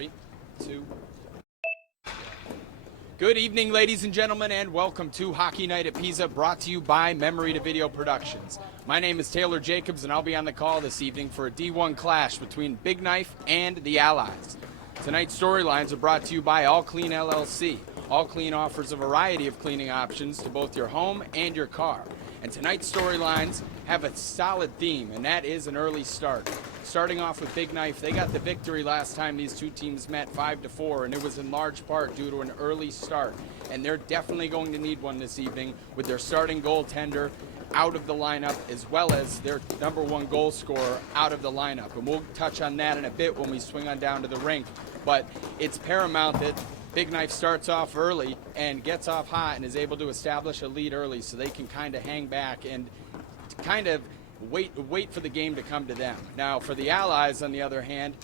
3, 2. Good evening, ladies and gentlemen, and welcome to Hockey Night at PISA, brought to you by Memory to Video Productions. My name is Taylor Jacobs, and I'll be on the call this evening for a D1 clash between Big Knife and the Allies. Tonight's storylines are brought to you by All Clean LLC. All Clean offers a variety of cleaning options to both your home and your car. And tonight's storylines have a solid theme, and that is an early start. Starting off with Big Knife, they got the victory last time these two teams met 5-4, and it was in large part due to an early start. And they're definitely going to need one this evening with their starting goaltender out of the lineup, as well as their #1 goal scorer out of the lineup. And we'll touch on that in a bit when we swing on down to the rink. But it's paramount that Big Knife starts off early and gets off hot and is able to establish a lead early so they can kind of hang back and kind of wait for the game to come to them. Now, for the Allies, on the other hand,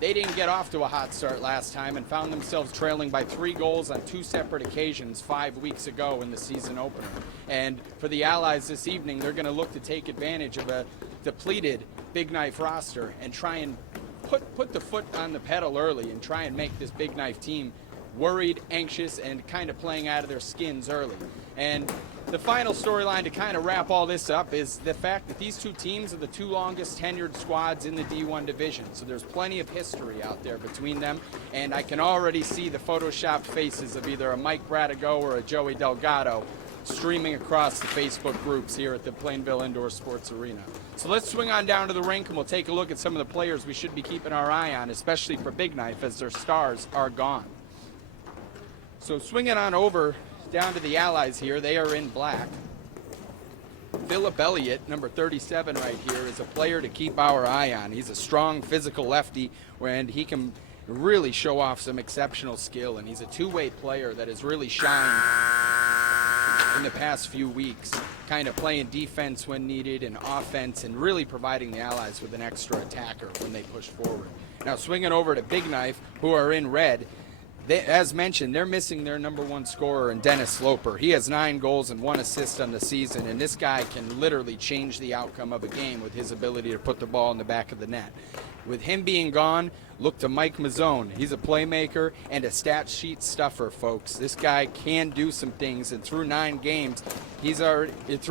they didn't get off to a hot start last time and found themselves trailing by 3 goals on 2 separate occasions 5 weeks ago in the season opener. And for the Allies this evening, they're going to look to take advantage of a depleted Big Knife roster and try and put the foot on the pedal early and try and make this Big Knife team worried, anxious, and kind of playing out of their skins early. And the final storyline to kind of wrap all this up is the fact that these two teams are the 2 longest tenured squads in the D1 division. So there's plenty of history out there between them, and I can already see the photoshopped faces of either a Mike Bradigo or a Joey Delgado streaming across the Facebook groups here at the Plainville Indoor Sports Arena. So let's swing on down to the rink and we'll take a look at some of the players we should be keeping our eye on, especially for Big Knife, as their stars are gone. So swinging on over down to the Allies here, they are in black. Philip Elliott, number 37 right here, is a player to keep our eye on. He's a strong physical lefty and he can really show off some exceptional skill, and he's a two-way player that has really shined in the past few weeks, kind of playing defense when needed and offense and really providing the Allies with an extra attacker when they push forward. Now swinging over to Big Knife, who are in red. As mentioned, they're missing their #1 scorer in Dennis Loper. He has 9 goals and 1 assist on the season, and this guy can literally change the outcome of a game with his ability to put the ball in the back of the net. With him being gone, look to Mike Mazzone. He's a playmaker and a stat sheet stuffer, folks. This guy can do some things, and through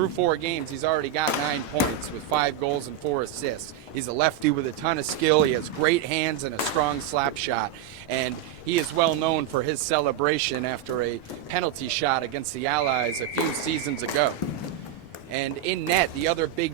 4 games, he's already got 9 points with 5 goals and 4 assists. He's a lefty with a ton of skill. He has great hands and a strong slap shot, and he is well known for his celebration after a penalty shot against the Allies a few seasons ago. And in net, the other big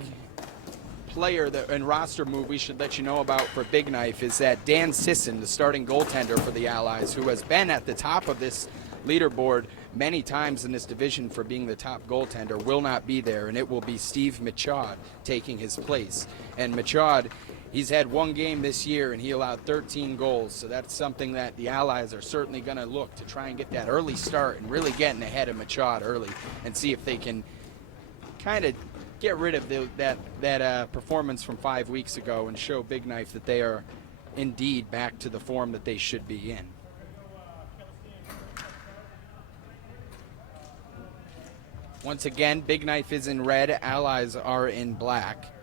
player and roster move we should let you know about for Big Knife is that Dan Sisson, the starting goaltender for the Allies, who has been at the top of this leaderboard many times in this division for being the top goaltender, will not be there, and it will be Steve Michaud taking his place. And Michaud, he's had 1 game this year and he allowed 13 goals, so that's something that the Allies are certainly going to look to try and get that early start and really getting ahead of Michaud early and see if they can kind of get rid of that performance from 5 weeks ago and show Big Knife that they are indeed back to the form that they should be in. Once again, Big Knife is in red, Allies are in black.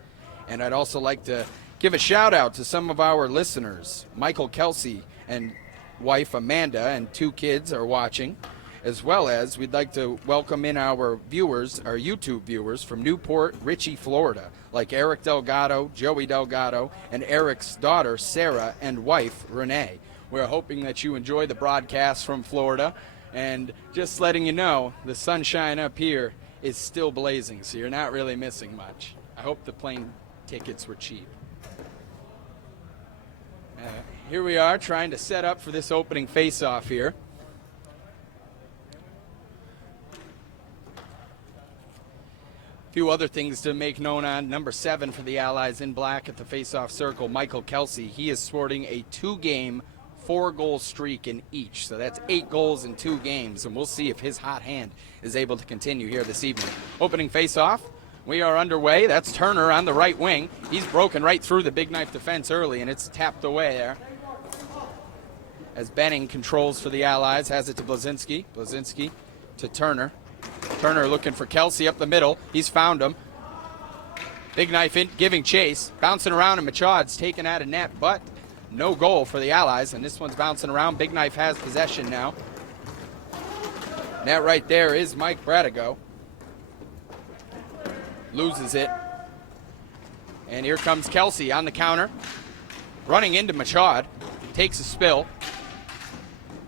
And I'd also like to give a shout out to some of our listeners. Michael Kelsey and wife Amanda and 2 kids are watching, as well as we'd like to welcome in our viewers, our YouTube viewers from Newport, Richie, Florida, like Eric Delgado, Joey Delgado, and Eric's daughter, Sarah, and wife, Renee. We're hoping that you enjoy the broadcast from Florida, and just letting you know, the sunshine up here is still blazing, so you're not really missing much. I hope the plane tickets were cheap. Here we are trying to set up for this opening face-off here. A few other things to make known on. Number 7 for the Allies in black at the face-off circle, Michael Kelsey. He is sporting a 2-game, 4-goal streak in each. So that's 8 goals in 2 games, and we'll see if his hot hand is able to continue here this evening. Opening face-off. We are underway. That's Turner on the right wing. He's broken right through the Big Knife defense early, and it's tapped away there. As Benning controls for the Allies, has it to Blazinski. Blazinski to Turner. Turner looking for Kelsey up the middle. He's found him. Big Knife in, giving chase. Bouncing around, and Michaud's taken out of net, but no goal for the Allies, and this one's bouncing around. Big Knife has possession now. And that right there is Mike Bradigo. Loses it. And here comes Kelsey on the counter. Running into Machad. Takes a spill.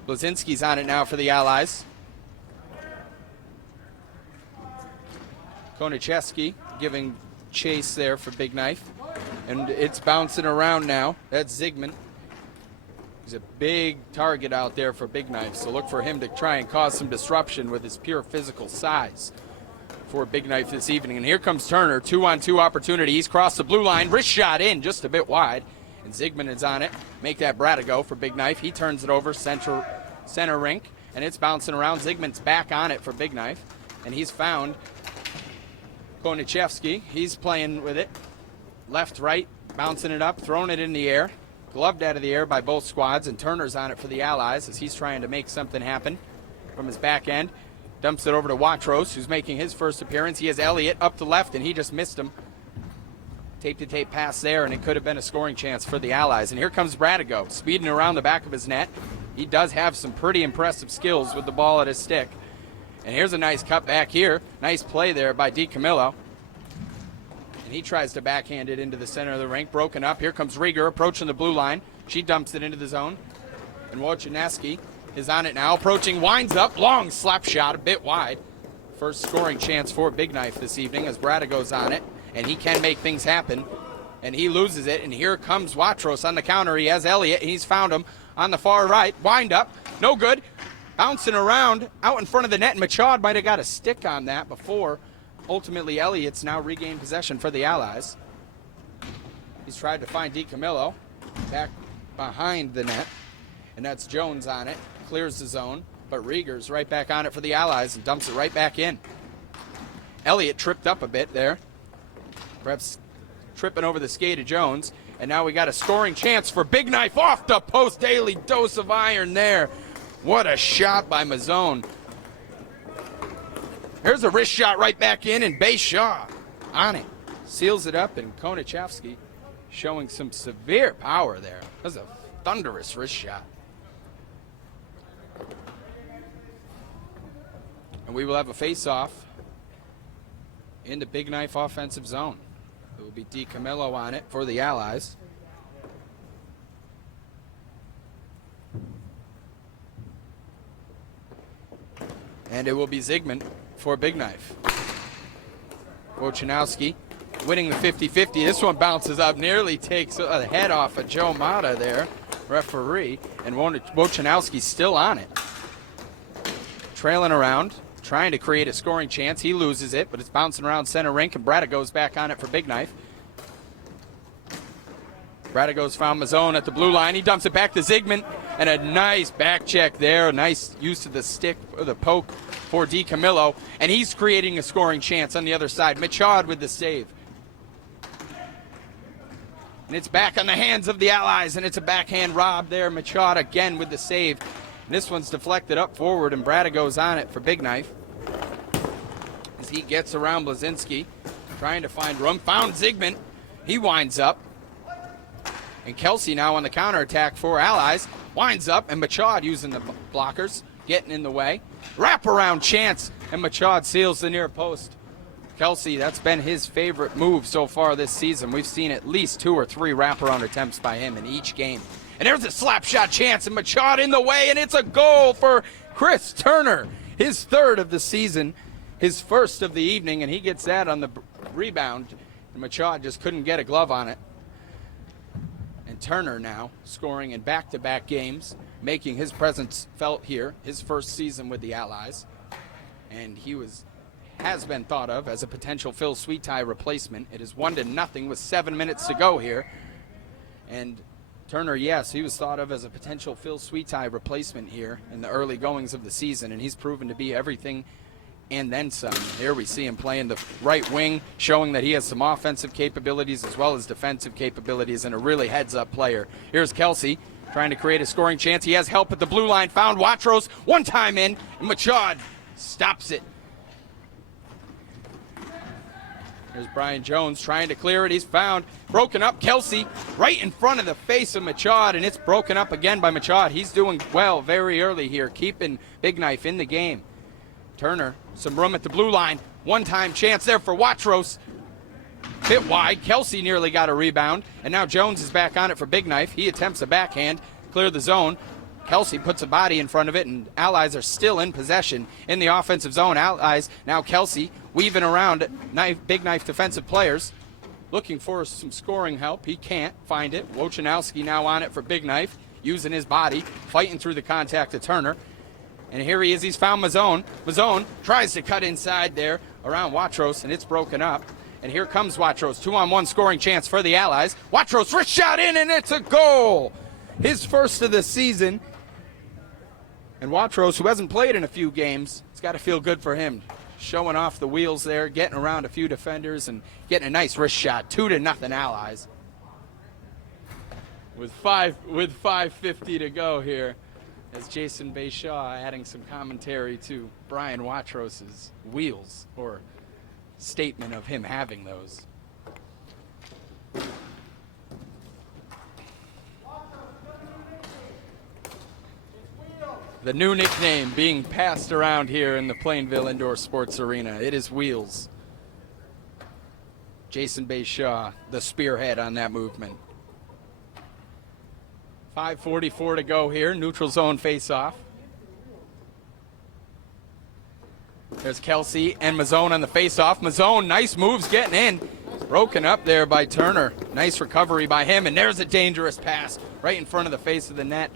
Blazinski's on it now for the Allies. Konichevsky giving chase there for Big Knife. And it's bouncing around now. That's Zygmunt. He's a big target out there for Big Knife, so look for him to try and cause some disruption with his pure physical size for Big Knife this evening. And here comes Turner, 2-on-2 opportunity. He's crossed the blue line, wrist shot in, just a bit wide. And Zygmunt is on it. Make that Bradigo for Big Knife. He turns it over center rink, and it's bouncing around. Zygmunt's back on it for Big Knife, and he's found Konichevsky. He's playing with it. Left, right, bouncing it up, throwing it in the air. Gloved out of the air by both squads, and Turner's on it for the Allies as he's trying to make something happen from his back end. Dumps it over to Watros, who's making his first appearance. He has Elliott up to left, and he just missed him. Tape-to-tape pass there, and it could have been a scoring chance for the Allies. And here comes Bradigo, speeding around the back of his net. He does have some pretty impressive skills with the ball at his stick. And here's a nice cut back here. Nice play there by DiCamillo. And he tries to backhand it into the center of the rink. Broken up. Here comes Rieger approaching the blue line. She dumps it into the zone. And Wojciechowski is on it now. Approaching, winds up. Long slap shot, a bit wide. First scoring chance for Big Knife this evening as Bradigo's on it. And he can make things happen. And he loses it. And here comes Watros on the counter. He has Elliott. He's found him on the far right. Wind up. No good. Bouncing around out in front of the net. And Machad might have got a stick on that before. Ultimately, Elliott's now regained possession for the Allies. He's tried to find DiCamillo back behind the net. And that's Jones on it. Clears the zone. But Rieger's right back on it for the Allies and dumps it right back in. Elliott tripped up a bit there. Perhaps tripping over the skate of Jones. And now we got a scoring chance for Big Knife off the post. Daily dose of iron there. What a shot by Mazzone. Here's a wrist shot right back in, and Shaw on it. Seals it up, and Konichevsky showing some severe power there. That was a thunderous wrist shot. And we will have a face-off in the Big Knife offensive zone. It will be DiCamillo on it for the Allies. And it will be Zygmunt for Big Knife. Wojciechowski winning the 50-50. This one bounces up, nearly takes the head off of Joe Mata there, referee, and Wojciechowski's still on it. Trailing around, trying to create a scoring chance. He loses it, but it's bouncing around center rink, and Bradigo's back on it for Big Knife. Bradigo's found Mazzone at the blue line. He dumps it back to Zygmunt, and a nice back check there. A nice use of the stick, or the poke for DiCamillo, and he's creating a scoring chance on the other side. Machad with the save. And it's back on the hands of the Allies, and it's a backhand rob there. Machad again with the save. And this one's deflected up forward, and Bradigo's on it for Big Knife. As he gets around Blazinski, trying to find room. Found Zygmunt. He winds up. And Kelsey now on the counterattack for Allies. Winds up, and Machad using the blockers, getting in the way. Wraparound chance, and Machad seals the near post. Kelsey, that's been his favorite move so far this season. We've seen at least 2 or 3 wraparound attempts by him in each game. And there's a slap shot chance, and Machad in the way, and it's a goal for Chris Turner. His 3rd of the season, his 1st of the evening, and he gets that on the rebound. And Machad just couldn't get a glove on it. And Turner now scoring in back-to-back games, making his presence felt here, his 1st season with the Allies. And he has been thought of as a potential Phil Sweetie replacement. It is 1-0 with 7 minutes to go here. And Turner, yes, he was thought of as a potential Phil Sweetie replacement here in the early goings of the season, and he's proven to be everything and then some. Here we see him playing the right wing, showing that he has some offensive capabilities as well as defensive capabilities, and a really heads-up player. Here's Kelsey trying to create a scoring chance. He has help at the blue line, found Watros, one time in, and Machad stops it. There's Brian Jones trying to clear it. He's found. Broken up. Kelsey right in front of the face of Machad, and it's broken up again by Machad. He's doing well very early here, keeping Big Knife in the game. Turner, some room at the blue line. One-time chance there for Watros. Bit wide. Kelsey nearly got a rebound, and now Jones is back on it for Big Knife. He attempts a backhand, clear the zone. Kelsey puts a body in front of it, and Allies are still in possession in the offensive zone. Allies, now Kelsey, weaving around Big Knife defensive players, looking for some scoring help. He can't find it. Wojciechowski now on it for Big Knife, using his body, fighting through the contact to Turner. And here he is. He's found Mazzone. Mazzone tries to cut inside there around Watros, and it's broken up. And here comes Watros. 2-on-1 scoring chance for the Allies. Watros, wrist shot in, and it's a goal. His first of the season. And Watros, who hasn't played in a few games, it's got to feel good for him. Showing off the wheels there, getting around a few defenders, and getting a nice wrist shot. 2-0 Allies. With 5:50 to go here, as Jason Bayshaw adding some commentary to Brian Watros's wheels, or statement of him having those. The new nickname being passed around here in the Plainville Indoor Sports Arena. It is Wheels. Jason Bayshaw, the spearhead on that movement. 5:44 to go here. Neutral zone face-off. There's Kelsey and Mazzone on the face-off. Mazzone, nice moves getting in. Broken up there by Turner. Nice recovery by him, and there's a dangerous pass right in front of the face of the net.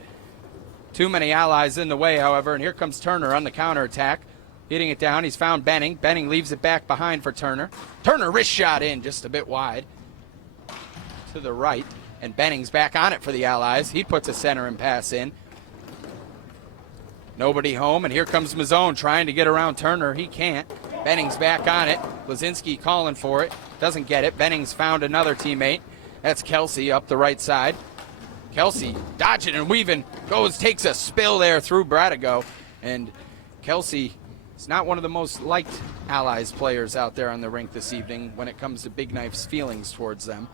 Too many Allies in the way, however, and here comes Turner on the counterattack. Hitting it down, he's found Benning. Benning leaves it back behind for Turner. Turner wrist shot in, just a bit wide to the right, and Benning's back on it for the Allies. He puts a centering pass in. Nobody home, and here comes Mazzone trying to get around Turner. He can't. Benning's back on it. Blazinski calling for it. Doesn't get it. Benning's found another teammate. That's Kelsey up the right side. Kelsey dodging and weaving, takes a spill there through Bradigo. And Kelsey is not one of the most liked Allies players out there on the rink this evening when it comes to Big Knife's feelings towards them.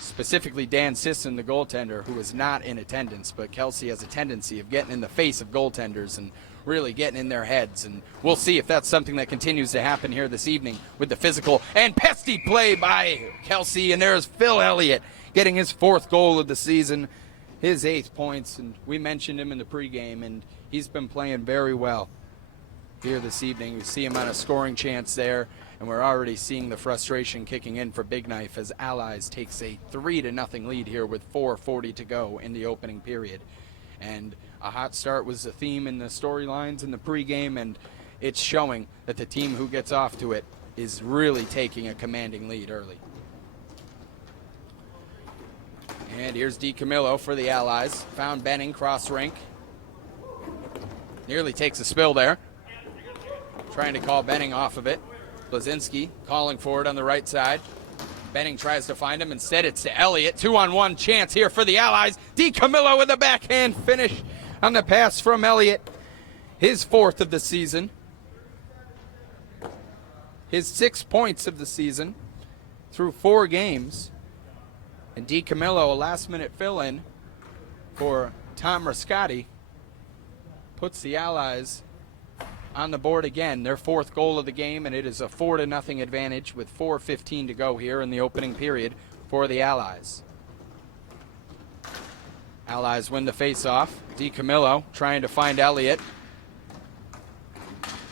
Specifically Dan Sisson, the goaltender, who is not in attendance, but Kelsey has a tendency of getting in the face of goaltenders and really getting in their heads, and we'll see if that's something that continues to happen here this evening with the physical and pesky play by Kelsey. And there's Phil Elliott getting his 4th goal of the season, his 8th points, and we mentioned him in the pregame, and he's been playing very well here this evening. We see him on a scoring chance there, and we're already seeing the frustration kicking in for Big Knife as Allies takes a 3-0 lead here with 4:40 to go in the opening period. And a hot start was the theme in the storylines in the pregame, and it's showing that the team who gets off to it is really taking a commanding lead early. And here's DiCamillo for the Allies. Found Benning, cross rink. Nearly takes a spill there. Trying to call Benning off of it. Blazinski calling for it on the right side. Benning tries to find him. Instead, it's to Elliott. 2-on-1 chance here for the Allies. DiCamillo with a backhand finish on the pass from Elliott. His 4th of the season. His 6 points of the season through 4 games. And DiCamillo, a last-minute fill-in for Tom Rascotti, puts the Allies on the board again. Their 4th goal of the game, and it is a 4-0 advantage with 4:15 to go here in the opening period for the Allies. Allies win the face-off. DiCamillo trying to find Elliott.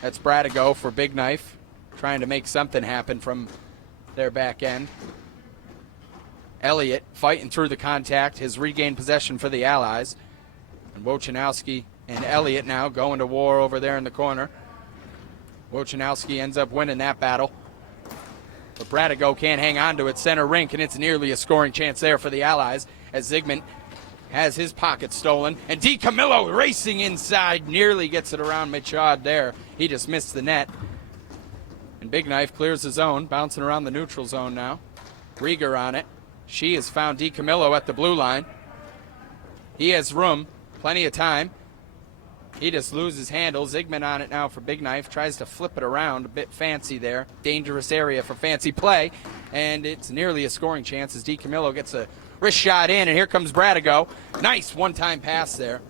That's Bradigo for Big Knife, trying to make something happen from their back end. Elliott fighting through the contact, has regained possession for the Allies. And Wojciechowski and Elliott now going to war over there in the corner. Wojciechowski ends up winning that battle. But Bradigo can't hang on to it. Center rink, and it's nearly a scoring chance there for the Allies as Zygmunt has his pocket stolen. And DiCamillo racing inside, nearly gets it around Machad there. He just missed the net. And Big Knife clears the zone, bouncing around the neutral zone now. Rieger on it. She has found DiCamillo at the blue line. He has room, plenty of time. He just loses handle. Zygmunt on it now for Big Knife. Tries to flip it around. A bit fancy there. Dangerous area for fancy play. And it's nearly a scoring chance as DiCamillo gets a wrist shot in. And here comes Bradigo. Nice one-time pass there.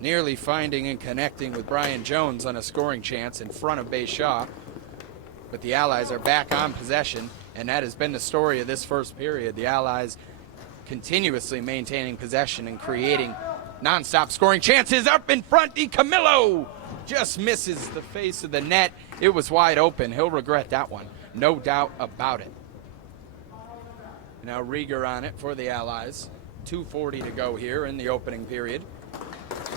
Nearly finding and connecting with Brian Jones on a scoring chance in front of Bay Shaw. But the Allies are back on possession. And that has been the story of this first period. The Allies continuously maintaining possession and creating non-stop scoring chances. Up in front, DiCamillo just misses the face of the net. It was wide open. He'll regret that one, no doubt about it. Now Rieger on it for the Allies. 2:40 to go here in the opening period.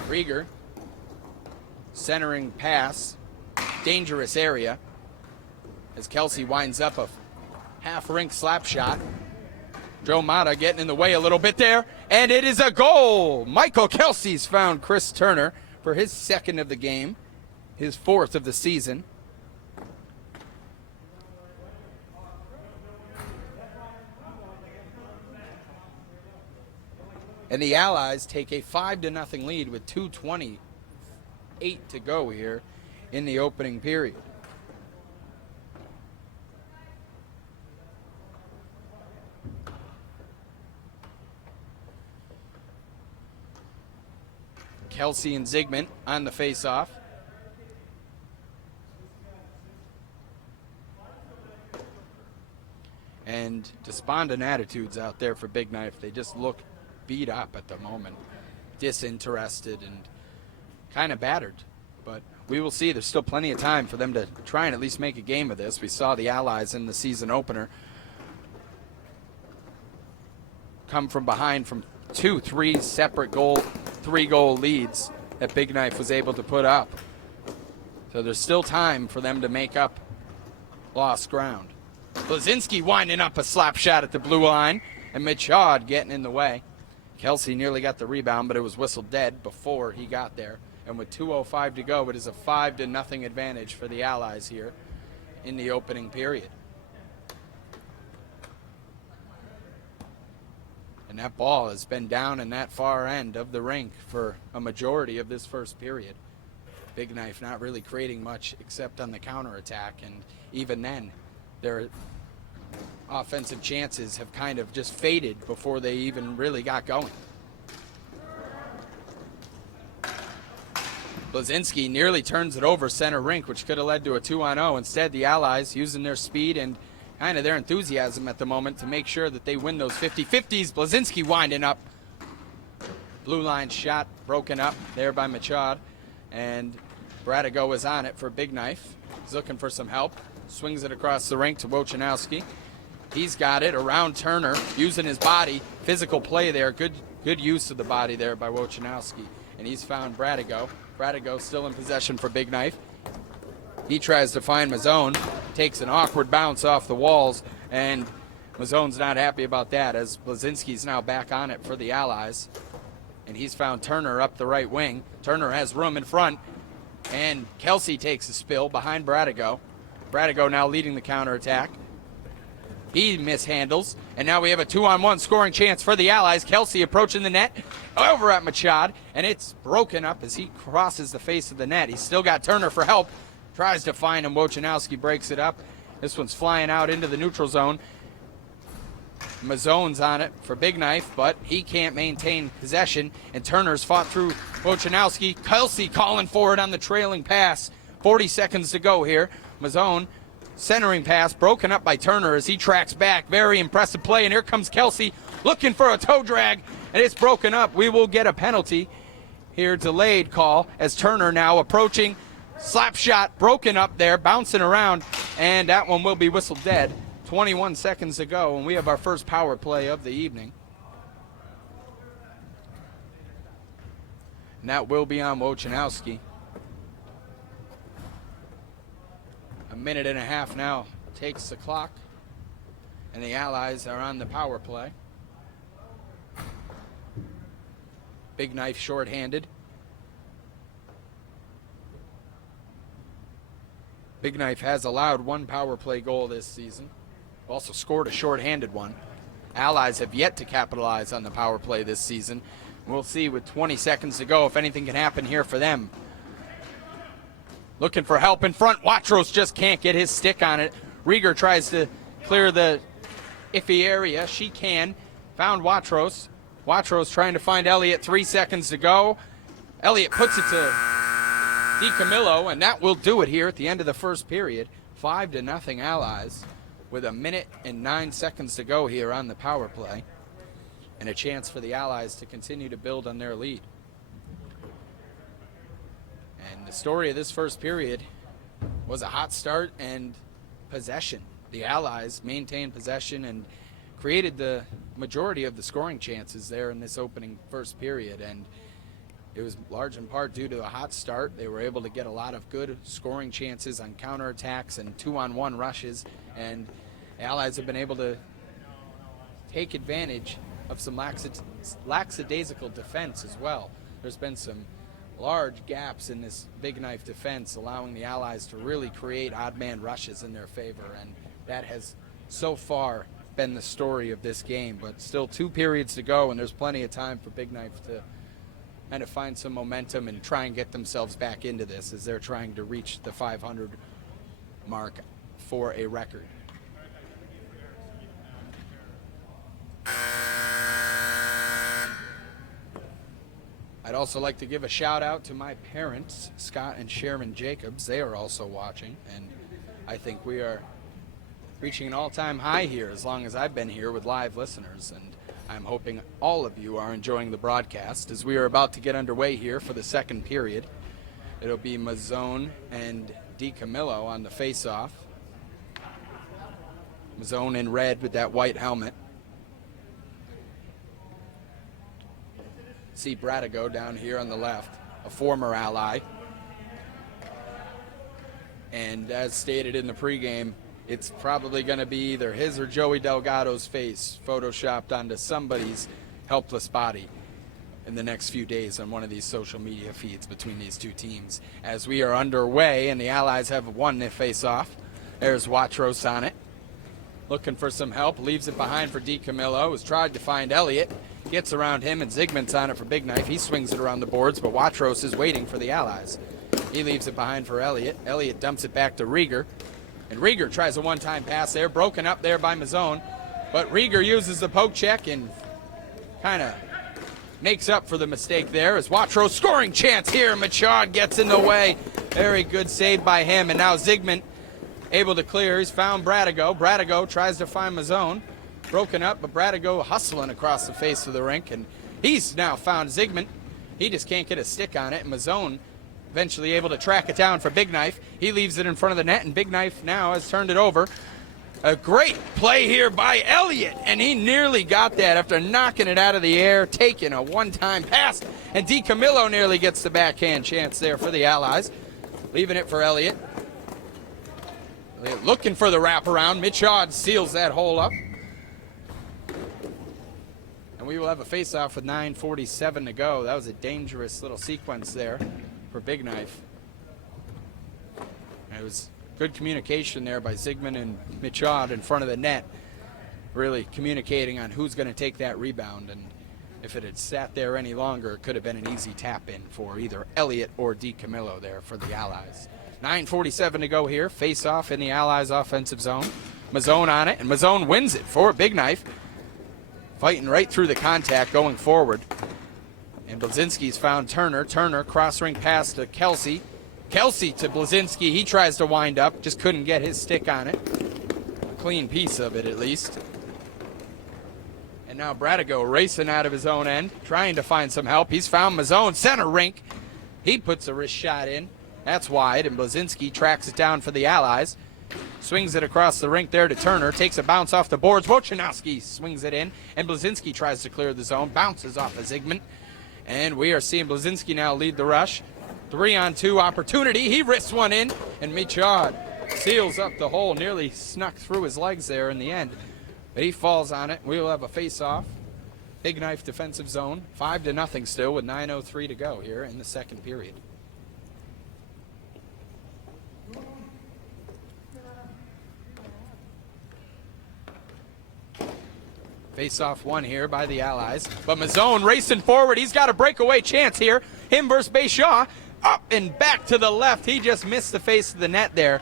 Rieger, centering pass, dangerous area, as Kelsey winds up a half-rink slap shot. Joe Mata getting in the way a little bit there, and it is a goal. Michael Kelsey's found Chris Turner for his second of the game, his fourth of the season. And the Allies take a 5-0 lead with 2:28 to go here in the opening period. Kelsey and Zygmunt on the face-off. And despondent attitudes out there for Big Knife. They just look beat up at the moment, disinterested and kind of battered. But we will see. There's still plenty of time for them to try and at least make a game of this. We saw the Allies in the season opener come from behind from 2-3 separate three-goal leads that Big Knife was able to put up. So there's still time for them to make up lost ground. Blazinski winding up a slap shot at the blue line, and Michaud getting in the way. Kelsey nearly got the rebound, but it was whistled dead before he got there. And with 2:05 to go, it is a 5-0 advantage for the Allies here in the opening period. And that ball has been down in that far end of the rink for a majority of this first period. Big Knife not really creating much except on the counterattack, and even then, their offensive chances have kind of just faded before they even really got going. Blazinski nearly turns it over center rink, which could have led to a 2-on-0. Instead, the Allies using their speed and kind of their enthusiasm at the moment to make sure that they win those 50-50s. Blazinski winding up. Blue line shot broken up there by Michaud. And Bradigo is on it for Big Knife. He's looking for some help. Swings it across the rink to Wojciechowski. He's got it around Turner, using his body. Physical play there. Good use of the body there by Wojciechowski. And he's found Bradigo. Bradigo still in possession for Big Knife. He tries to find Mazzone, takes an awkward bounce off the walls, and Mazzone's not happy about that as Blazinski's now back on it for the Allies. And he's found Turner up the right wing. Turner has room in front, and Kelsey takes a spill behind Bradigo. Bradigo now leading the counterattack. He mishandles, and now we have a 2-on-1 scoring chance for the Allies. Kelsey approaching the net over at Michaud, and it's broken up as he crosses the face of the net. He's still got Turner for help. Tries to find him. Wojciechowski breaks it up. This one's flying out into the neutral zone. Mazzone's on it for Big Knife, but he can't maintain possession, and Turner's fought through Wojciechowski. Kelsey calling for it on the trailing pass. 40 seconds to go here. Mazzone centering pass broken up by Turner as he tracks back. Very impressive play, and here comes Kelsey looking for a toe drag, and it's broken up. We will get a penalty here, delayed call, as Turner now approaching. Slap shot broken up there, bouncing around, and that one will be whistled dead. 21 seconds to go, and we have our first power play of the evening. And that will be on Wojciechowski. A minute and a half now takes the clock, and the Allies are on the power play. Big Knife shorthanded. Big Knife has allowed one power play goal this season. Also scored a shorthanded one. Allies have yet to capitalize on the power play this season. We'll see with 20 seconds to go if anything can happen here for them. Looking for help in front. Watros just can't get his stick on it. Rieger tries to clear the iffy area. She can. Found Watros. Watros trying to find Elliott. 3 seconds to go. Elliott puts it to DiCamillo, and that will do it here at the end of the first period. 5-0 Allies with 1 minute and 9 seconds to go here on the power play. And a chance for the Allies to continue to build on their lead. And the story of this first period was a hot start and possession. The Allies maintained possession and created the majority of the scoring chances there in this opening first period. And it was large in part due to a hot start. They were able to get a lot of good scoring chances on counterattacks and 2-on-1 rushes. And the Allies have been able to take advantage of some lackadaisical defense as well. There's been some large gaps in this big knife defense, allowing the Allies to really create odd man rushes in their favor, and that has so far been the story of this game. But still 2 periods to go, and there's plenty of time for big knife to kind of find some momentum and try and get themselves back into this as they're trying to reach the 500 mark for a record. I'd also like to give a shout out to my parents, Scott and Sharon Jacobs. They are also watching, and I think we are reaching an all-time high here as long as I've been here with live listeners, and I'm hoping all of you are enjoying the broadcast as we are about to get underway here for the second period. It'll be Mazzone and DiCamillo on the face-off. Mazzone in red with that white helmet. See Bradigo down here on the left, a former Ally. And as stated in the pregame, it's probably going to be either his or Joey Delgado's face photoshopped onto somebody's helpless body in the next few days on one of these social media feeds between these two teams. As we are underway and the Allies have won the face-off. There's Watros on it. Looking for some help, leaves it behind for DiCamillo, who's tried to find Elliott. Gets around him, and Zygmunt's on it for Big Knife. He swings it around the boards, but Watros is waiting for the Allies. He leaves it behind for Elliott. Elliott dumps it back to Rieger. And Rieger tries a one-time pass there, broken up there by Mazzone. But Rieger uses the poke check and kind of makes up for the mistake there as Watros scoring chance here. Machad gets in the way. Very good save by him, and now Zygmunt able to clear. He's found Bradigo. Bradigo tries to find Mazzone. Broken up, but Bradigo hustling across the face of the rink, and he's now found Zygmunt. He just can't get a stick on it, and Mazzone eventually able to track it down for Big Knife. He leaves it in front of the net, and Big Knife now has turned it over. A great play here by Elliott, and he nearly got that after knocking it out of the air, taking a one-time pass, and DiCamillo nearly gets the backhand chance there for the Allies. Leaving it for Elliott. Looking for the wraparound. Machad seals that hole up. And we will have a face-off with 9:47 to go. That was a dangerous little sequence there for Big Knife. And it was good communication there by Zygmunt and Machad in front of the net, really communicating on who's going to take that rebound. And if it had sat there any longer, it could have been an easy tap-in for either Elliott or DiCamillo there for the Allies. 9:47 to go here. Face-off in the Allies' offensive zone. Mazzone on it, and Mazzone wins it for Big Knife. Fighting right through the contact going forward. And Blazinski's found Turner. Turner cross-ring pass to Kelsey. Kelsey to Blazinski. He tries to wind up. Just couldn't get his stick on it. A clean piece of it at least. And now Bradigo racing out of his own end. Trying to find some help. He's found Mazzone. Center rink. He puts a wrist shot in. That's wide. And Blazinski tracks it down for the Allies. Swings it across the rink there to Turner. Takes a bounce off the boards. Wojciechowski swings it in. And Blazinski tries to clear the zone. Bounces off of Zygmunt. And we are seeing Blazinski now lead the rush. 3-on-2 opportunity. He risks one in. And Machad seals up the hole. Nearly snuck through his legs there in the end. But he falls on it. We will have a face-off. Big Knife defensive zone. 5-0 still with 9:03 to go here in the second period. Face-off won here by the Allies. But Mazzone racing forward. He's got a breakaway chance here. Him versus Bayshaw. Up and back to the left. He just missed the face of the net there.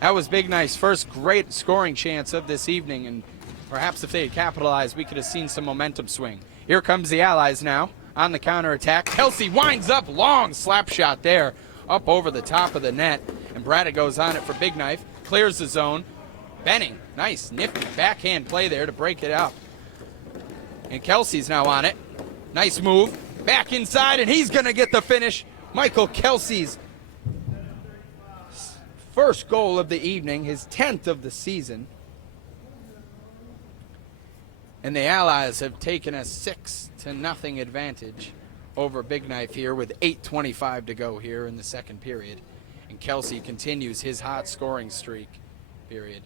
That was Big Knife's first great scoring chance of this evening, and perhaps if they had capitalized, we could have seen some momentum swing. Here comes the Allies now on the counterattack. Kelsey winds up, long slap shot there, up over the top of the net, and Braddock goes on it for Big Knife, clears the zone. Benning, nice nifty backhand play there to break it up. And Kelsey's now on it. Nice move, back inside, and he's gonna get the finish. Michael Kelsey's first goal of the evening, his 10th of the season. And the Allies have taken a 6-0 advantage over Big Knife here with 8:25 to go here in the second period. And Kelsey continues his hot scoring streak, period.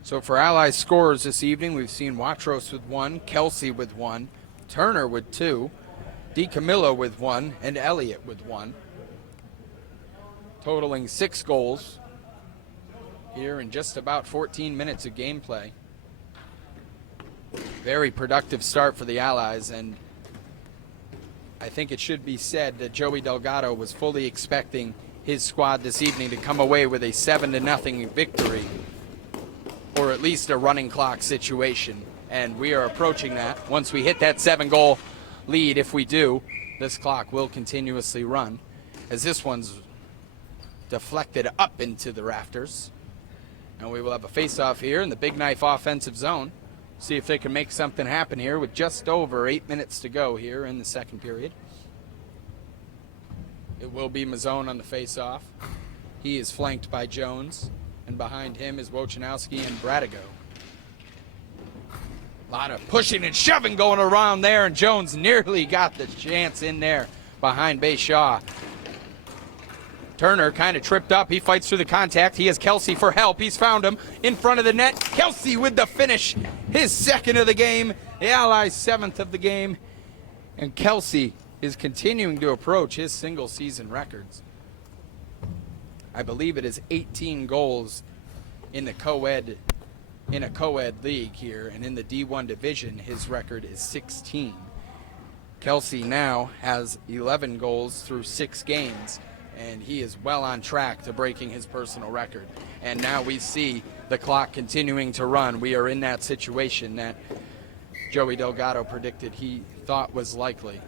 So for Allies scorers this evening, we've seen Watros with 1, Kelsey with 1, Turner with 2, DiCamillo with 1, and Elliott with 1. Totaling 6 goals here in just about 14 minutes of gameplay. Very productive start for the Allies, and I think it should be said that Joey Delgado was fully expecting his squad this evening to come away with a 7-0 victory, or at least a running clock situation, and we are approaching that. Once we hit that 7-goal lead, if we do, this clock will continuously run, as this one's deflected up into the rafters. And we will have a face-off here in the Big Knife offensive zone. See if they can make something happen here with just over 8 minutes to go here in the second period. It will be Mazzone on the face-off. He is flanked by Jones, and behind him is Wojciechowski and Bradigo. A lot of pushing and shoving going around there, and Jones nearly got the chance in there behind Bayshaw. Turner kind of tripped up. He fights through the contact. He has Kelsey for help. He's found him in front of the net. Kelsey with the finish. His 2nd of the game. The Allies' 7th of the game. And Kelsey is continuing to approach his single season records. I believe it is 18 goals in a co-ed league here, and in the D1 division, his record is 16. Kelsey now has 11 goals through 6 games, and he is well on track to breaking his personal record. And now we see the clock continuing to run. We are in that situation that Joey Delgado predicted he thought was likely.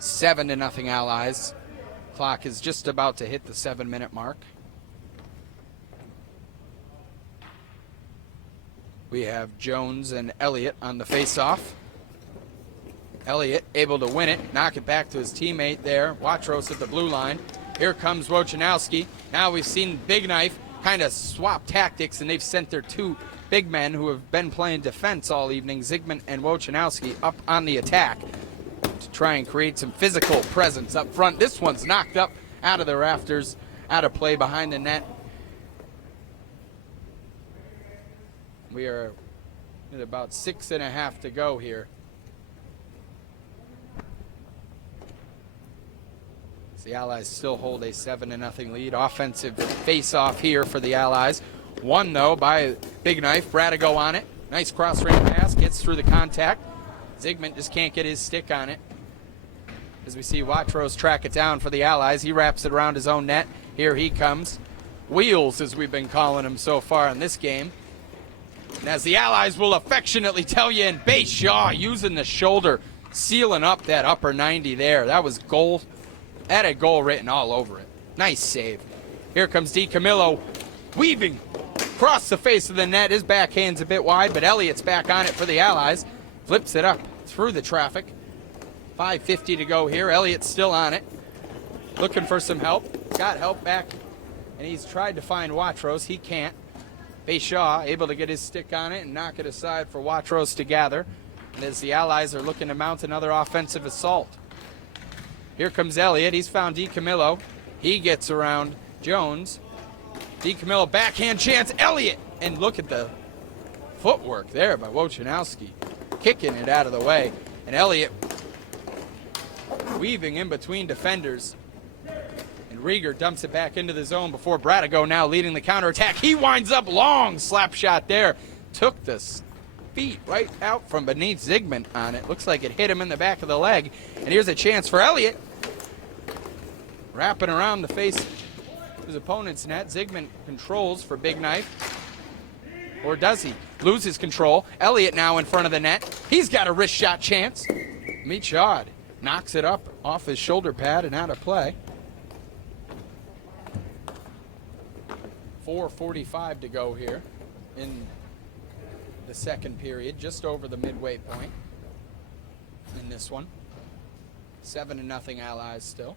Seven to nothing Allies. Clock is just about to hit the 7-minute mark. We have Jones and Elliott on the face-off. Elliott able to win it, knock it back to his teammate there. Watros at the blue line. Here comes Wojciechowski. Now we've seen Big Knife kind of swap tactics, and they've sent their 2 big men who have been playing defense all evening, Zygmunt and Wojciechowski, up on the attack to try and create some physical presence up front. This one's knocked up out of the rafters, out of play behind the net. We are at about 6.5 to go here. The Allies still hold a 7-0 lead. Offensive face-off here for the Allies. Won, though, by Big Knife. Bradigo on it. Nice cross-range pass. Gets through the contact. Zygmunt just can't get his stick on it. As we see Watros track it down for the Allies. He wraps it around his own net. Here he comes. Wheels, as we've been calling him so far in this game. And as the Allies will affectionately tell you, and Bayshaw using the shoulder, sealing up that upper 90 there. That was goal. That had goal written all over it. Nice save. Here comes DiCamillo, weaving across the face of the net. His backhand's a bit wide, but Elliott's back on it for the Allies. Flips it up through the traffic. 5:50 to go here. Elliott's still on it. Looking for some help. Got help back, and he's tried to find Watros. He can't. Bayshaw able to get his stick on it and knock it aside for Watros to gather. And as the Allies are looking to mount another offensive assault. Here comes Elliott. He's found DiCamillo. He gets around Jones. DiCamillo backhand chance. Elliott! And look at the footwork there by Wojciechowski. Kicking it out of the way. And Elliott weaving in between defenders. And Rieger dumps it back into the zone before Bradigo now leading the counterattack. He winds up long. Slap shot there. Took the feet right out from beneath Zygmunt on it. Looks like it hit him in the back of the leg. And here's a chance for Elliott. Wrapping around the face of his opponent's net. Zygmunt controls for Big Knife. Or does he? Loses control. Elliott now in front of the net. He's got a wrist shot chance. Michaud knocks it up off his shoulder pad and out of play. 4:45 to go here in the second period, just over the midway point in this one. 7-0 Allies still.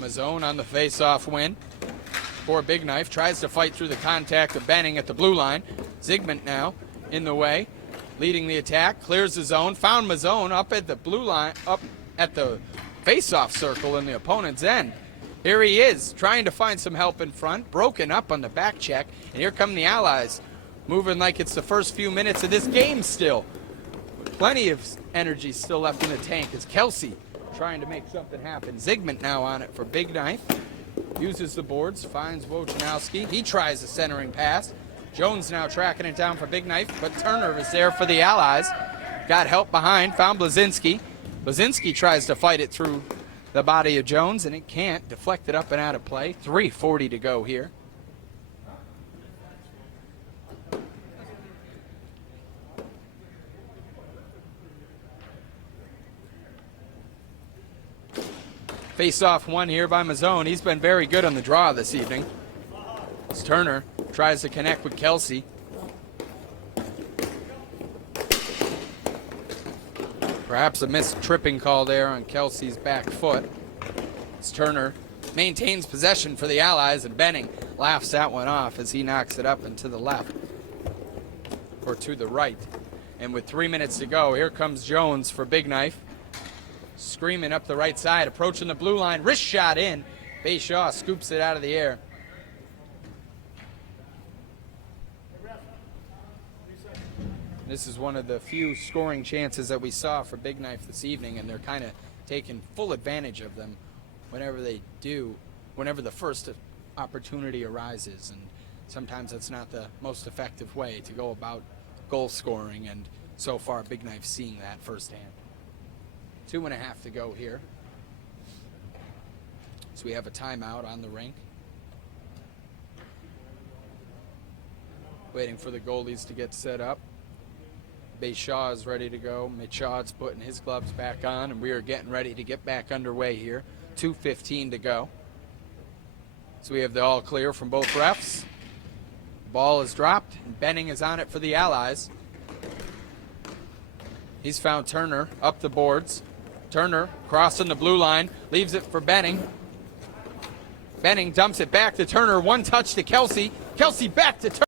Mazzone on the face-off win for Big Knife. Tries to fight through the contact of Benning at the blue line. Zygmunt now in the way, leading the attack. Clears the zone. Found Mazzone up at the blue line, up at the face-off circle in the opponent's end. Here he is, trying to find some help in front. Broken up on the back check. And here come the Allies, moving like it's the first few minutes of this game still. Plenty of energy still left in the tank as Kelsey trying to make something happen. Zygmunt now on it for Big Knife. Uses the boards, finds Wojciechowski. He tries a centering pass. Jones now tracking it down for Big Knife, but Turner is there for the Allies. Got help behind, found Blazinski. Blazinski tries to fight it through the body of Jones, and it can't. Deflected up and out of play. 3:40 to go here. Face-off one here by Mazzone. He's been very good on the draw this evening. As Turner tries to connect with Kelsey. Perhaps a missed tripping call there on Kelsey's back foot. As Turner maintains possession for the Allies, and Benning laughs that one off as he knocks it up and to the left, or to the right. And with 3 minutes to go, here comes Jones for Big Knife. Screaming up the right side, approaching the blue line. Wrist shot in. Bayshaw scoops it out of the air. This is one of the few scoring chances that we saw for Big Knife this evening, and they're kind of taking full advantage of them whenever they do, whenever the first opportunity arises. And sometimes that's not the most effective way to go about goal scoring, and so far Big Knife's seeing that firsthand. 2.5 to go here. So we have a timeout on the rink. Waiting for the goalies to get set up. Bayshaw is ready to go. Michaud's putting his gloves back on, and we are getting ready to get back underway here. 2:15 to go. So we have the all clear from both refs. Ball is dropped, and Benning is on it for the Allies. He's found Turner up the boards. Turner crossing the blue line, leaves it for Benning. Benning dumps it back to Turner. One touch to Kelsey. Kelsey back to Turner.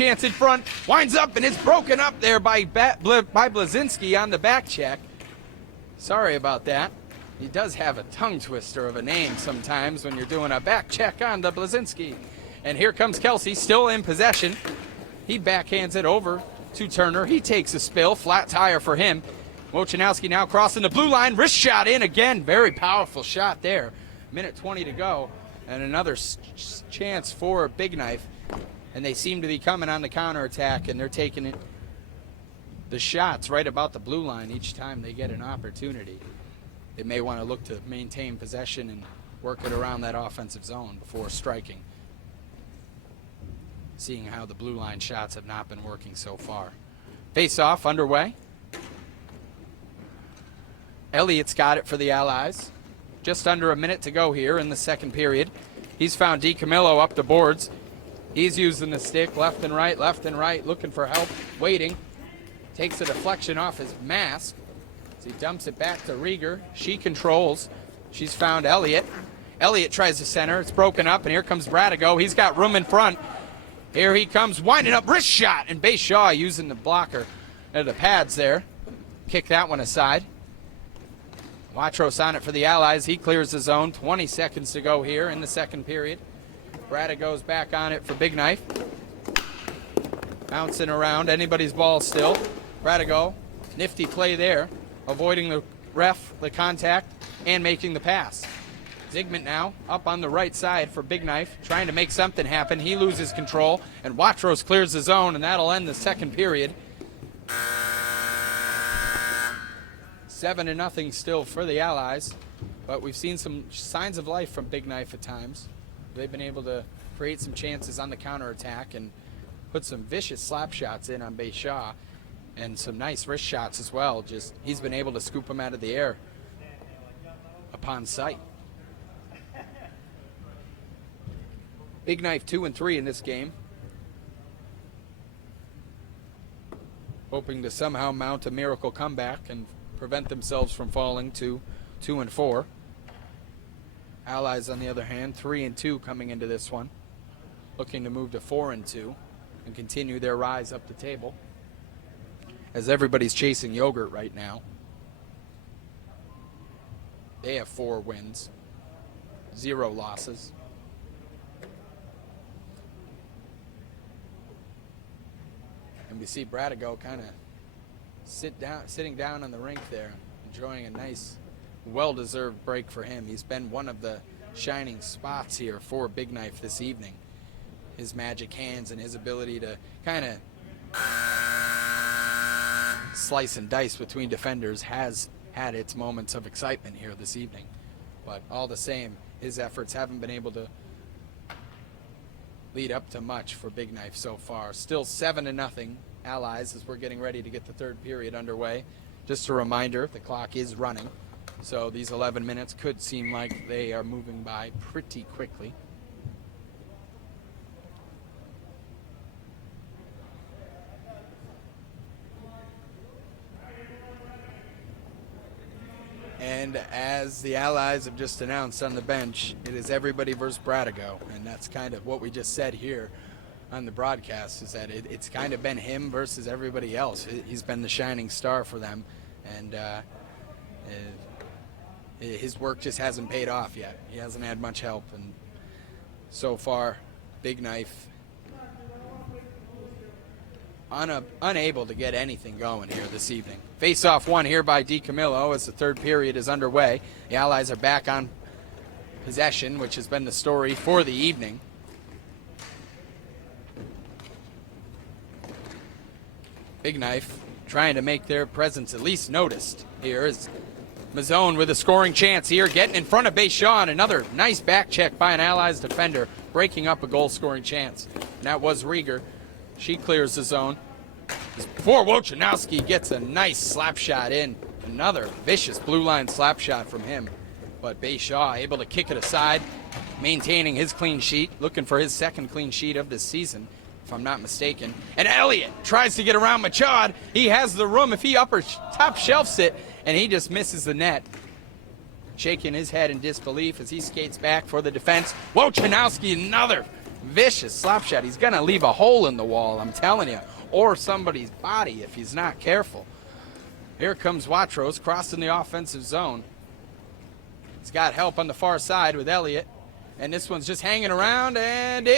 Chance in front, winds up, and it's broken up there by Blazinski on the back check. Sorry about that. He does have a tongue twister of a name sometimes when you're doing a back check on the Blazinski. And here comes Kelsey, still in possession. He backhands it over to Turner. He takes a spill, flat tire for him. Wojciechowski now crossing the blue line, wrist shot in again. Very powerful shot there. 1:20 to go, and another chance for Big Knife. And they seem to be coming on the counterattack, and they're taking it, the shots right about the blue line each time they get an opportunity. They may want to look to maintain possession and work it around that offensive zone before striking. Seeing how the blue line shots have not been working so far. Face-off underway. Elliott's got it for the Allies. Just under a minute to go here in the second period. He's found DiCamillo up the boards. He's using the stick left and right, looking for help, waiting. Takes a deflection off his mask. So he dumps it back to Rieger. She controls. She's found Elliott. Elliott tries to center. It's broken up, and here comes Bradigo. He's got room in front. Here he comes, winding up, wrist shot, and Shaw using the blocker the pads there. Kick that one aside. Watros on it for the Allies. He clears the zone. 20 seconds to go here in the second period. Bradigo's back on it for Big Knife. Bouncing around. Anybody's ball still. Bradigo, nifty play there. Avoiding the ref, the contact, and making the pass. Zygmunt now up on the right side for Big Knife, trying to make something happen. He loses control, and Watros clears the zone, and that'll end the second period. 7-0 still for the Allies, but we've seen some signs of life from Big Knife at times. They've been able to create some chances on the counterattack and put some vicious slap shots in on Shaw and some nice wrist shots as well. Just he's been able to scoop them out of the air upon sight. Big Knife 2-3 in this game, hoping to somehow mount a miracle comeback and prevent themselves from falling to 2-4. Allies, on the other hand, 3-2 coming into this one, looking to move to 4-2 and continue their rise up the table, as everybody's chasing yogurt right now. They have 4 wins, 0 losses. And we see Bradigo kind of sitting down on the rink there, enjoying a nice, well-deserved break for him. He's been one of the shining spots here for Big Knife this evening. His magic hands and his ability to kind of slice and dice between defenders has had its moments of excitement here this evening. But all the same, his efforts haven't been able to lead up to much for Big Knife so far. Still 7-0 Allies as we're getting ready to get the third period underway. Just a reminder, the clock is running, so these 11 minutes could seem like they are moving by pretty quickly. And as the Allies have just announced on the bench, it is everybody versus Bradigo, and that's kind of what we just said here on the broadcast, is that it's kind of been him versus everybody else. He's been the shining star for them, and his work just hasn't paid off yet. He hasn't had much help, and so far, Big Knife unable to get anything going here this evening. Face-off won here by DiCamillo as the third period is underway. The Allies are back on possession, which has been the story for the evening. Big Knife trying to make their presence at least noticed. Here is Mazzone with a scoring chance here, getting in front of Shaw, and another nice back check by an Allies defender, breaking up a goal-scoring chance. And that was Rieger. She clears the zone. Before Wojciechowski gets a nice slap shot in. Another vicious blue line slap shot from him. But Shaw able to kick it aside, maintaining his clean sheet, looking for his second clean sheet of this season, if I'm not mistaken. And Elliott tries to get around Machad. He has the room if he top shelves it, and he just misses the net. Shaking his head in disbelief as he skates back for the defense. Wojciechowski, another vicious slap shot. He's going to leave a hole in the wall, I'm telling you, or somebody's body if he's not careful. Here comes Watros crossing the offensive zone. He's got help on the far side with Elliott, and this one's just hanging around, and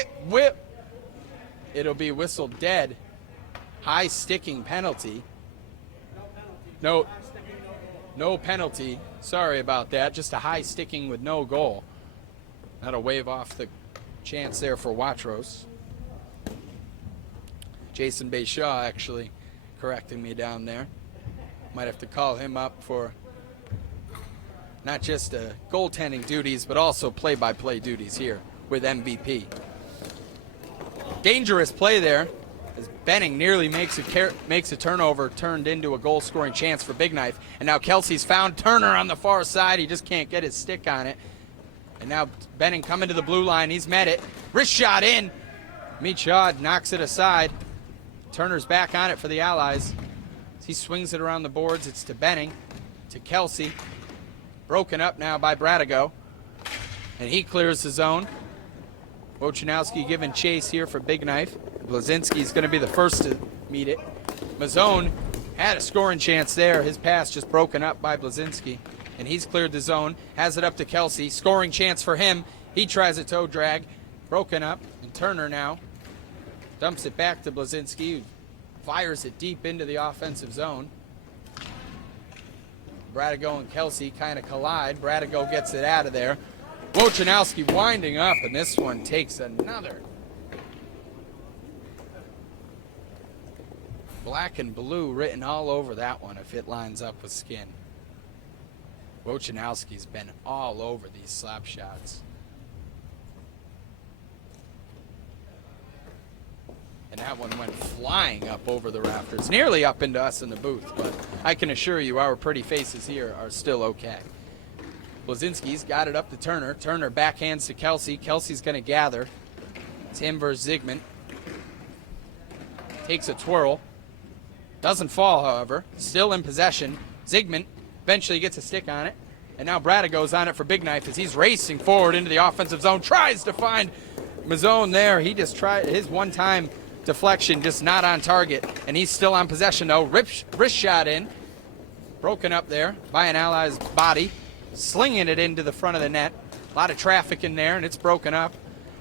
it'll be whistled dead. High sticking penalty. No penalty. Sorry about that. Just a high sticking with no goal. That'll wave off the chance there for Watros. Jason Shaw actually correcting me down there. Might have to call him up for not just goaltending duties, but also play-by-play duties here with MVP. Dangerous play there as Benning nearly makes a turnover, turned into a goal-scoring chance for Big Knife. And now Kelsey's found Turner on the far side. He just can't get his stick on it. And now Benning coming to the blue line. He's met it. Wrist shot in. Michaud knocks it aside. Turner's back on it for the Allies. As he swings it around the boards, it's to Benning, to Kelsey. Broken up now by Bradigo. and he clears the zone. Wojciechowski giving chase here for Big Knife. Blazinski's going to be the first to meet it. Mazzone had a scoring chance there. His pass just broken up by Blazinski, and he's cleared the zone. Has it up to Kelsey. Scoring chance for him. He tries a toe drag. Broken up, and Turner now dumps it back to Blazinski, who fires it deep into the offensive zone. Bradigo and Kelsey kind of collide. Bradigo gets it out of there. Wojciechowski winding up, and this one takes another. Black and blue written all over that one if it lines up with skin. Wojciechowski's been all over these slap shots. And that one went flying up over the rafters, nearly up into us in the booth, but I can assure you our pretty faces here are still okay. Blazinski's got it up to Turner. Turner backhands to Kelsey. Kelsey's going to gather. It's him versus Zygmunt. Takes a twirl. Doesn't fall, however. Still in possession. Zygmunt eventually gets a stick on it. And now Bradigo's on it for Big Knife as he's racing forward into the offensive zone. Tries to find Mazzone there. He just tried his one-time deflection, just not on target. And he's still on possession, though. Wrist shot in. Broken up there by an ally's body. Slinging it into the front of the net. A lot of traffic in there, and it's broken up.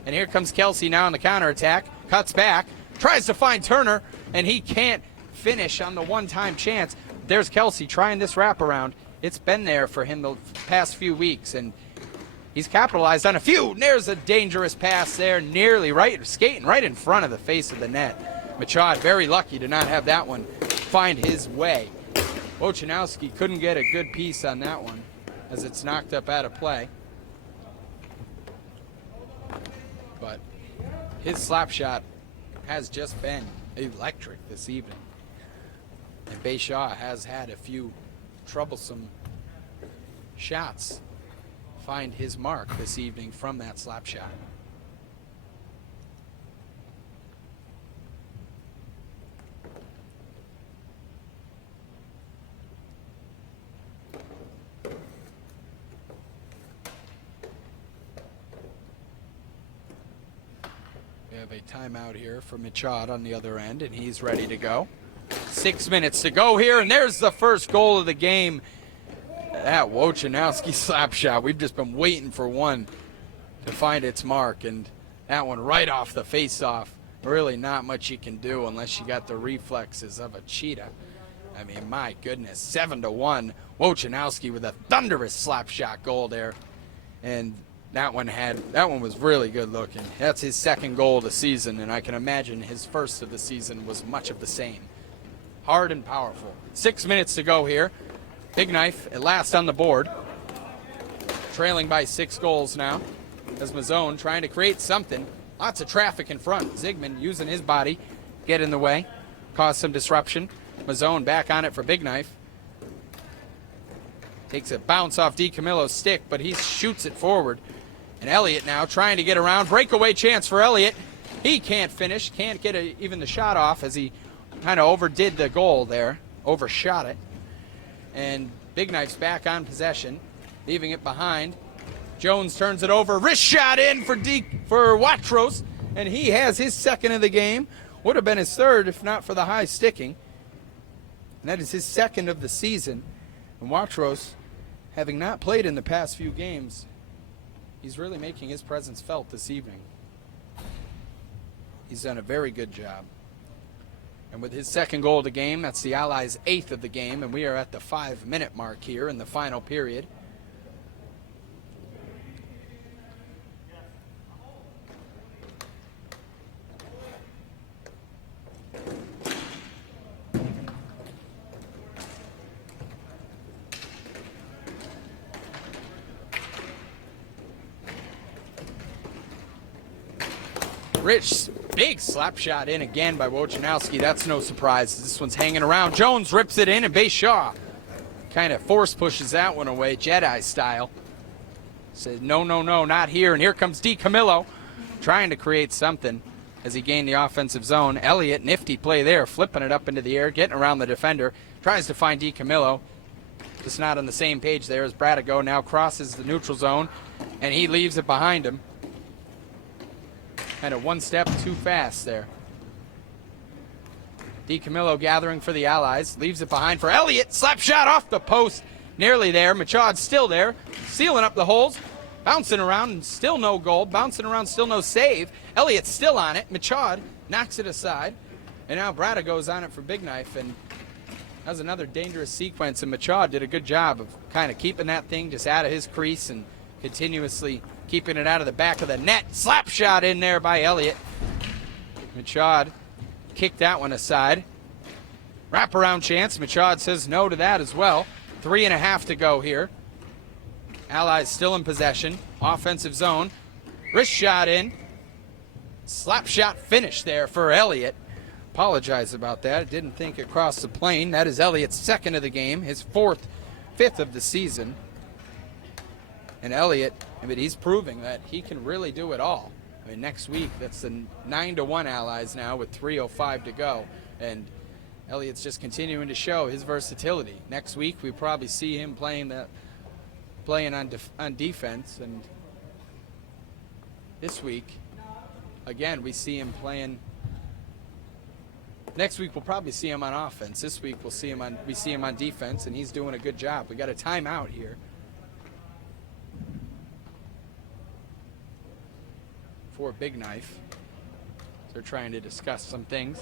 And here comes Kelsey now on the counterattack. Cuts back. Tries to find Turner, and he can't finish on the one-time chance. There's Kelsey trying this wraparound. It's been there for him the past few weeks, and he's capitalized on a few. And there's a dangerous pass there, nearly skating right in front of the face of the net. Machad very lucky to not have that one find his way. Wojciechowski couldn't get a good piece on that one as it's knocked up out of play. But his slap shot has just been electric this evening. And Bayshaw has had a few troublesome shots find his mark this evening from that slap shot. We have a timeout here for Machad on the other end, and he's ready to go. 6 minutes to go here, and there's the first goal of the game. That Wojciechowski slap shot, we've just been waiting for one to find its mark, and that one right off the face-off. Really not much you can do unless you got the reflexes of a cheetah. I mean, my goodness, 7-1. Wojciechowski with a thunderous slap shot goal there, and that one was really good looking. That's his second goal of the season, and I can imagine his first of the season was much of the same. Hard and powerful. 6 minutes to go here. Big Knife at last on the board. Trailing by 6 goals now. As Mazzone trying to create something. Lots of traffic in front. Zygmunt using his body. Get in the way. Cause some disruption. Mazzone back on it for Big Knife. Takes a bounce off DiCamilo's stick, but he shoots it forward. And Elliott now trying to get around. Breakaway chance for Elliott. He can't finish. Can't get even the shot off as he kind of overdid the goal there. Overshot it. And Big Knife's back on possession. Leaving it behind. Jones turns it over. Wrist shot in for Watros. And he has his second of the game. Would have been his third if not for the high sticking. And that is his second of the season. And Watros, having not played in the past few games, he's really making his presence felt this evening. He's done a very good job. And with his second goal of the game, that's the Allies' 8th of the game, and we are at the 5-minute mark here in the final period. Rich, big slap shot in again by Wojciechowski. That's no surprise. This one's hanging around. Jones rips it in, and Bayshaw kind of force pushes that one away, Jedi style. Says, no, no, no, not here. And here comes DiCamillo trying to create something as he gained the offensive zone. Elliott, nifty play there, flipping it up into the air, getting around the defender. Tries to find DiCamillo. Just not on the same page there as Bradigo now crosses the neutral zone. and he leaves it behind him. Kind of one step too fast there. DiCamillo gathering for the Allies. Leaves it behind for Elliott. Slap shot off the post. Nearly there. Machad's still there. Sealing up the holes. Bouncing around and still no goal. Bouncing around, still no save. Elliott's still on it. Machad knocks it aside. And now Brada goes on it for Big Knife. And that was another dangerous sequence. And Machad did a good job of kind of keeping that thing just out of his crease and continuously keeping it out of the back of the net. Slap shot in there by Elliott. Machad kicked that one aside. Wraparound chance. Machad says no to that as well. 3.5 to go here. Allies still in possession. Offensive zone. Wrist shot in. Slap shot finish there for Elliott. Apologize about that. Didn't think it crossed the plane. That is Elliott's second of the game. His fifth of the season. And Elliott, I mean, he's proving that he can really do it all. I mean, next week, that's the 9-1 Allies now with 3:05 to go. And Elliott's just continuing to show his versatility. Next week, we probably see him playing on defense. And this week, again, we see him playing. Next week, we'll probably see him on offense. This week, we see him on defense, and he's doing a good job. We got a timeout here for Big Knife. They're trying to discuss some things.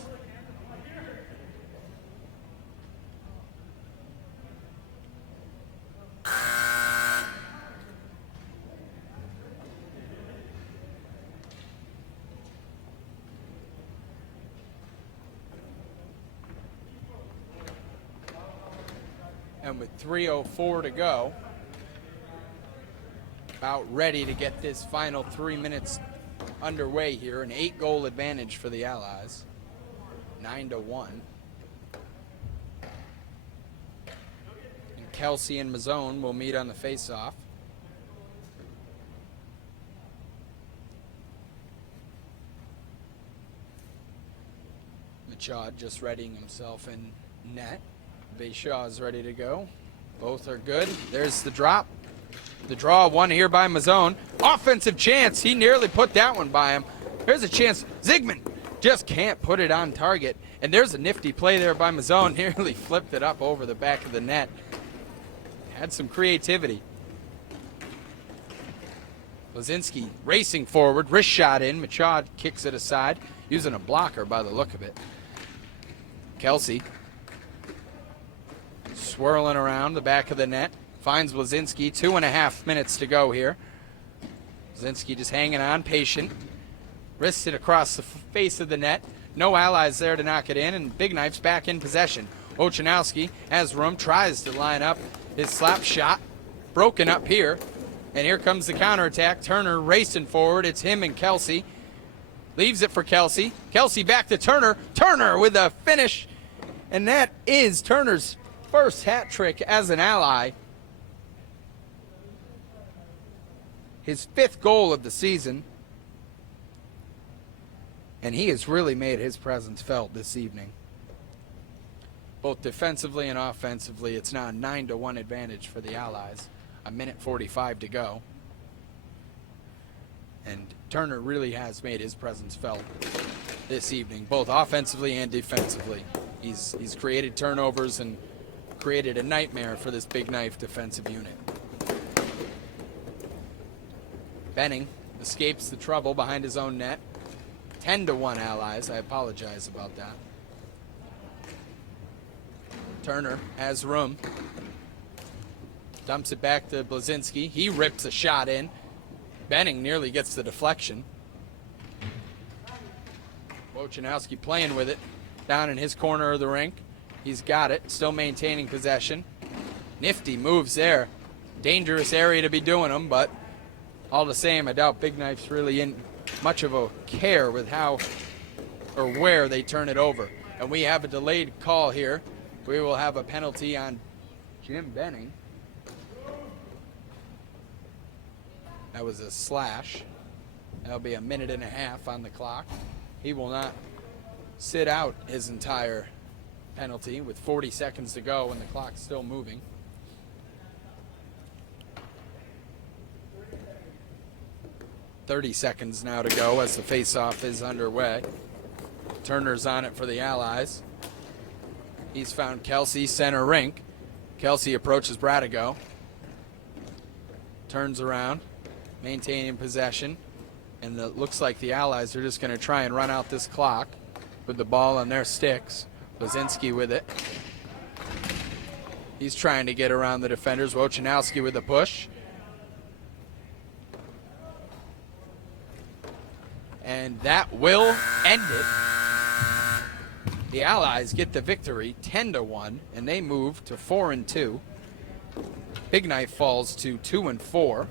And with 3:04 to go, about ready to get this final 3 minutes underway here. An 8-goal advantage for the Allies. 9-1. And Kelsey and Mazzone will meet on the face-off. Machad just readying himself in net. Bayshaw's is ready to go. Both are good. There's the drop. The draw one here by Mazzone. Offensive chance. He nearly put that one by him. There's a chance. Zygmunt just can't put it on target. And there's a nifty play there by Mazzone. Nearly flipped it up over the back of the net. Had some creativity. Blazinski racing forward. Wrist shot in. Machad kicks it aside. Using a blocker by the look of it. Kelsey swirling around the back of the net. Finds Blazinski. 2.5 minutes to go here. Blazinski just hanging on, patient. Wrists it across the face of the net. No Allies there to knock it in, and Big Knife's back in possession. Ochanowski has room, tries to line up his slap shot. Broken up here, and here comes the counterattack. Turner racing forward. It's him and Kelsey. Leaves it for Kelsey. Kelsey back to Turner. Turner with a finish, and that is Turner's first hat trick as an Ally. His 5th goal of the season. And he has really made his presence felt this evening. Both defensively and offensively, it's now a 9-1 advantage for the Allies. 1:45 to go. And Turner really has made his presence felt this evening, both offensively and defensively. He's created turnovers and created a nightmare for this Big Knife defensive unit. Benning escapes the trouble behind his own net. 10-1 Allies. I apologize about that. Turner has room. Dumps it back to Blazinski. He rips a shot in. Benning nearly gets the deflection. Wojciechowski playing with it down in his corner of the rink. He's got it, still maintaining possession. Nifty moves there. Dangerous area to be doing them, but all the same, I doubt Big Knife's really in much of a care with how or where they turn it over. And we have a delayed call here. We will have a penalty on Jim Benning. That was a slash. That'll be 1.5 minutes on the clock. He will not sit out his entire penalty with 40 seconds to go and the clock's still moving. 30 seconds now to go as the face-off is underway. Turner's on it for the Allies. He's found Kelsey, center rink. Kelsey approaches Bradigo. Turns around, maintaining possession. And it looks like the Allies are just going to try and run out this clock with the ball on their sticks. Blazinski with it. He's trying to get around the defenders. Wojciechowski with the push. And that will end it. The Allies get the victory 10-1, and they move to 4-2. Big Knife falls to 2-4.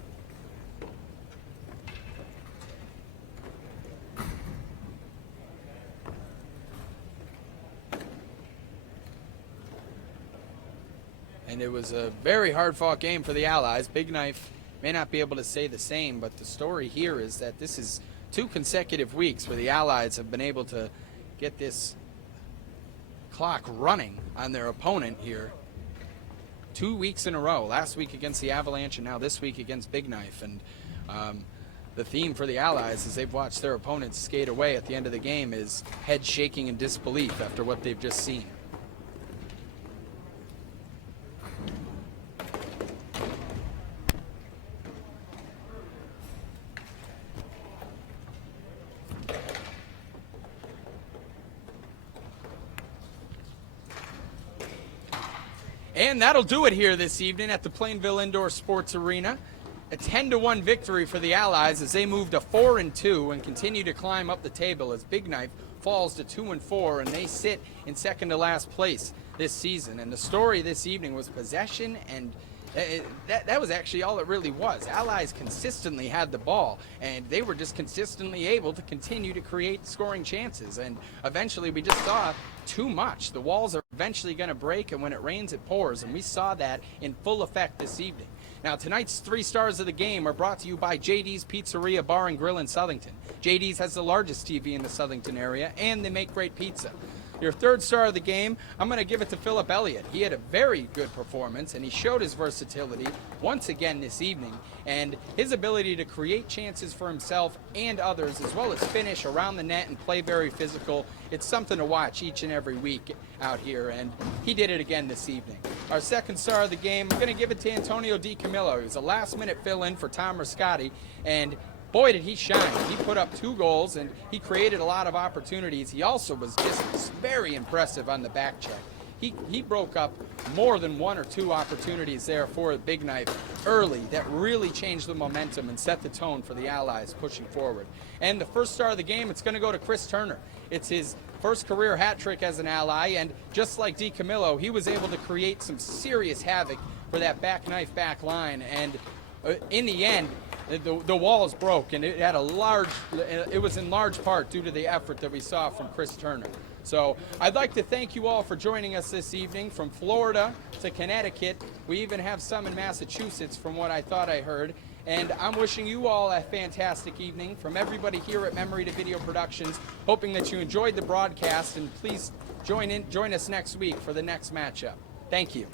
And it was a very hard-fought game for the Allies. Big Knife may not be able to say the same, but the story here is that this is 2 consecutive weeks where the Allies have been able to get this clock running on their opponent here. 2 weeks in a row, last week against the Avalanche and now this week against Big Knife. And the theme for the Allies as they've watched their opponents skate away at the end of the game is head shaking in disbelief after what they've just seen. And that'll do it here this evening at the Plainville Indoor Sports Arena. A 10-1 victory for the Allies as they move to 4-2 and continue to climb up the table as Big Knife falls to 2-4 and they sit in second to last place this season. And the story this evening was possession, and that was actually all it really was. Allies consistently had the ball, and they were just consistently able to continue to create scoring chances. And eventually we just saw too much. The walls are eventually going to break, and when it rains, it pours. And we saw that in full effect this evening. Now, tonight's 3 stars of the game are brought to you by JD's Pizzeria Bar and Grill in Southington. JD's has the largest TV in the Southington area, and they make great pizza. Your 3rd star of the game, I'm going to give it to Philip Elliott. He had a very good performance, and he showed his versatility once again this evening, and his ability to create chances for himself and others, as well as finish around the net and play very physical. It's something to watch each and every week out here, and he did it again this evening. Our 2nd star of the game, I'm going to give it to Antonio DiCamillo. He was a last-minute fill-in for Tom Riscotti, and boy, did he shine. He put up 2 goals, and he created a lot of opportunities. He also was just very impressive on the back check. He broke up more than 1 or 2 opportunities there for a Big Knife early that really changed the momentum and set the tone for the Allies pushing forward. And the 1st star of the game, it's going to go to Chris Turner. It's his first career hat trick as an Ally, and just like DiCamillo, he was able to create some serious havoc for that back knife back line. And in the end, the walls broke, and it was in large part due to the effort that we saw from Chris Turner. So I'd like to thank you all for joining us this evening. From Florida to Connecticut, we even have some in Massachusetts from what I thought I heard. And I'm wishing you all a fantastic evening from everybody here at Memory to Video Productions, hoping that you enjoyed the broadcast, and please join us next week for the next matchup. Thank you.